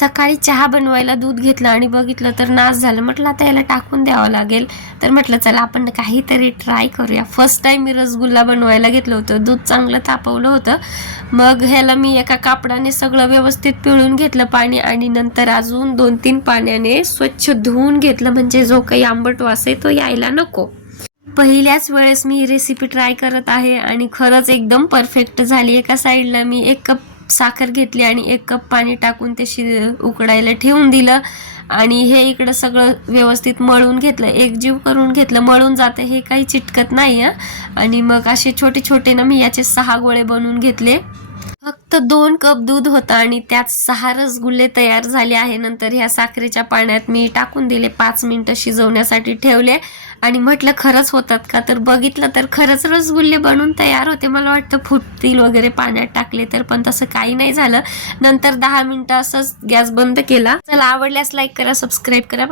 सकाळी चहा बनवायला दूध घेतलं आणि बघितलं तर नास झालं. म्हटलं आता याला टाकून द्यावं लागेल. तर म्हटलं चला आपण काहीतरी ट्राय करूया. फर्स्ट टाइम मी रसगुल्ला बनवायला घेतलं होतं. दूध चांगलं तापवलं होतं. मग ह्याला मी एका कापडाने सगळं व्यवस्थित पिळून घेतलं पाणी आणि नंतर अजून 2-3 पाण्याने स्वच्छ धुवून घेतलं, म्हणजे जो काही आंबट वास आहे तो यायला नको. पहिल्याच वेळेस मी ही रेसिपी ट्राय करत आहे आणि खरंच एकदम परफेक्ट झाली. एका साईडला मी 1 कप साखर घेतली आणि 1 कप पाणी टाकून ते उकडायला ठेवून दिलं आणि हे इकडं सगळं व्यवस्थित मळून घेतलं, एकजीव करून घेतलं. मळून जाते, हे काही चिटकत नाही. आणि मग असे छोटे छोटे ना मी याचे 6 गोळे बनवून घेतले. फक्त 2 कप दूध होतं आणि त्यात 6 रसगुल्ले तयार झाले आहे. नंतर ह्या साखरेच्या पाण्यात मी टाकून दिले, 5 मिनिटं शिजवण्यासाठी ठेवले आणि म्हटलं खरंच होतात का, तर बघितलं तर खरंच रसगुल्ले बनून तयार होते. मला वाटतं फुटतील वगैरे पाण्यात टाकले तर, पण तसं काही नाही झालं. नंतर 10 मिनिटं असंच गॅस बंद केला. चला, आवडल्यास लाईक करा, सबस्क्राईब करा.